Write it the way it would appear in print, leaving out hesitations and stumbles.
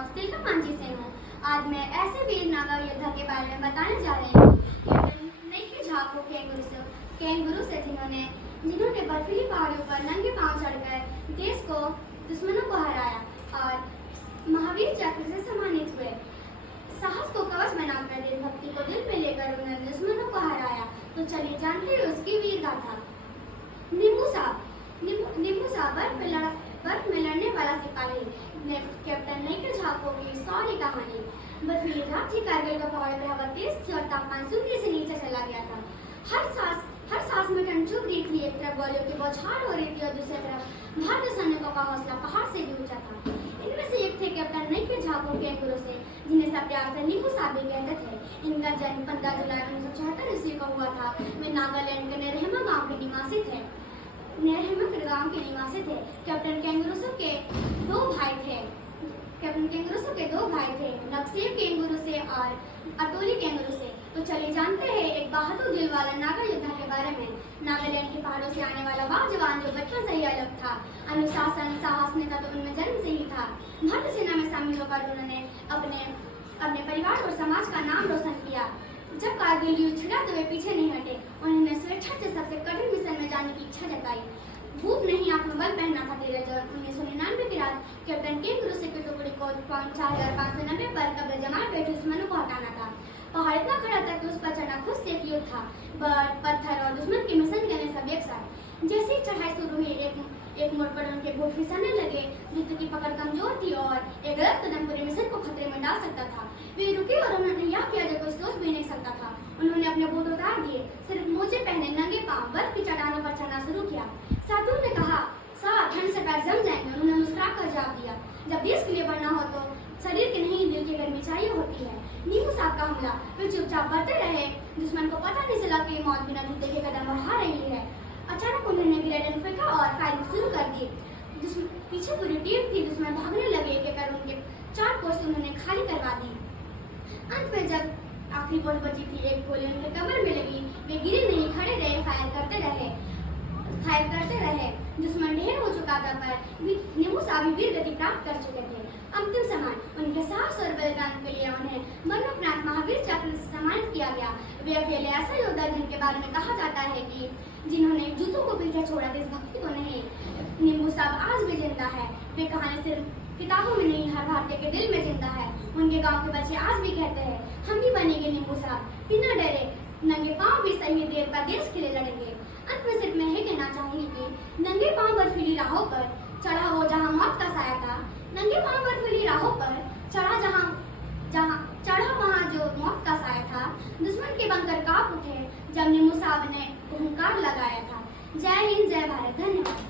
Blogs Tilka Manjhi से हूँ। आज मैं ऐसे वीर नागा योद्धा के बारे में बताने जा रही हूँ नईके झा को कैंगुरु से जिन्होंने बर्फीली पहाड़ियों पर नंगे पांव चढ़कर देश को दुश्मनों को हराया और महावीर चक्र से सम्मानित हुए। साहस को कवच बनाकर देशभक्ति को दिल में लेकर उन्होंने दुश्मनों को हराया। तो चलिए जानते हैं उसकी वीर गाथा। नींबू साहब बर्फ में लड़ने वाला सिपाही कैप्टन नईके झा की सॉरी कहानी। बर्फीली रात थी, कारगिल का पहाड़ पर हवा तेज थी और तापमान शून्य से नीचे चला गया था। हर सांस में ठंड चुभ रही थी। एक तरफ गोलियों की बौछार हो रही थी और दूसरी तरफ भारतीय सैनिकों का हौसला पहाड़ से भी ऊंचा था। इनमें से एक थे कैप्टन नईके झा कैंगुरु से, जिन्हें सब प्यार से नींबू साहब भी कहते थे। इनका जन्म 15 जुलाई 1974 ईस्वी को हुआ था। वे नागालैंड के नेरहेमा गांव के निवासी थे। कैप्टन कैंगुरु के दो भाई थे, नक्सेब कैंगुरु से और अतोली कैंगुरु से। तो चलिए जानते हैं एक बहादुर दिल वाला नागा योद्धा के बारे में। नागालैंड के पहाड़ों से आने वाला वह जवान जो बचपन से ही अलग था। अनुशासन साहस का तो उनमें जन्म से ही था। भारतीय सेना में शामिल होकर उन्होंने अपने परिवार और समाज का नाम रोशन किया। जब कारगिल युद्ध छिड़ा तो वे पीछे नहीं हटे। उन्होंने स्वेच्छा से सबसे कठिन मिशन में जाने की इच्छा जताई। भूख नहीं आत्मबल पहनना था। 13 जून 1999 की रात कैप्टन कैंगुरु की टुकड़ी को 4590 पर कब्जा जमाए बैठे दुश्मनों को हटाना था। पहाड़ इतना खड़ा था कि उस पर चढ़ना खुद से एक युद्ध था। बर्फ, पत्थर और दुश्मन के मिशन करने सब एक साथ। जैसे ही चढ़ाई शुरू हुई, एक मोड़ पर उनके घुट फिसलने लगे। युद्ध की पकड़ कमजोर थी और एक गलत कदम पूरे मिशन को खतरे में डाल सकता था। वे रुके और उन्होंने यह किया जो कोई सोच भी नहीं सकता था। उन्होंने अपने बूट उतार दिए, सिर्फ मोजे पहने नंगे पांव बर्फ की चट्टानों पर चढ़ना शुरू किया। साथियों ने कहा, साहब ठंड से पैर जम जाएंगे। उन्होंने मुस्कुराकर जवाब दिया, जब देश के लिए बढ़ना हो तो शरीर के नहीं दिल की गर्मी चाहिए होती है। नींबू साहब का हमला वे चुपचाप बढ़ते रहे। दुश्मन को पता नहीं चला कि मौत बिना जूते के कदम बढ़ा रही है। अचानक उन्होंने ग्रेनेड फेंका और फायरिंग शुरू कर दी। पीछे पूरी टीम थी। दुश्मन भागने लगे। एक कर उनके 4 पोस्ट उन्होंने खाली करवा दी। अंत में जब आखिरी गोली बची थी, एक गोली उनके कमर में लगी। वे गिरे नहीं, खड़े रहे, फायर करते रहे। दुश्मन ढेर हो चुका था, पर नींबू साहब वीर गति प्राप्त कर चुके थे। अंतिम सम्मान उनके साहस और बलिदान के लिए उन्हें मरणोपरांत महावीर चक्र से सम्मानित किया गया। वे अकेले ऐसा योद्धा जिनके बारे में कहा जाता है कि जिन्होंने जूतों को पीछे छोड़ा, देशभक्ति को नहीं। नींबू साहब आज भी जिंदा है। वे कहानी सिर्फ किताबों में नहीं, हर भारतीय के दिल में जिंदा है। उनके गाँव के बच्चे आज भी कहते हैं, हम भी बनेंगे नींबू साहब, बिना डरे, नंगे पांव भी सही देर पर देश के लिए लड़ेंगे। अंत में सिर्फ मैं यही कहना चाहूंगी कि नंगे पांव बर्फीली राहों पर चढ़ा वो जहां मौत का साया था। नंगे पांव बर्फीली राहों पर चढ़ा वहां जो मौत का साया था। दुश्मन के बंकर कांप उठे जब नींबू साहब ने हुंकार लगाया था। जय हिंद, जय भारत, धन्यवाद।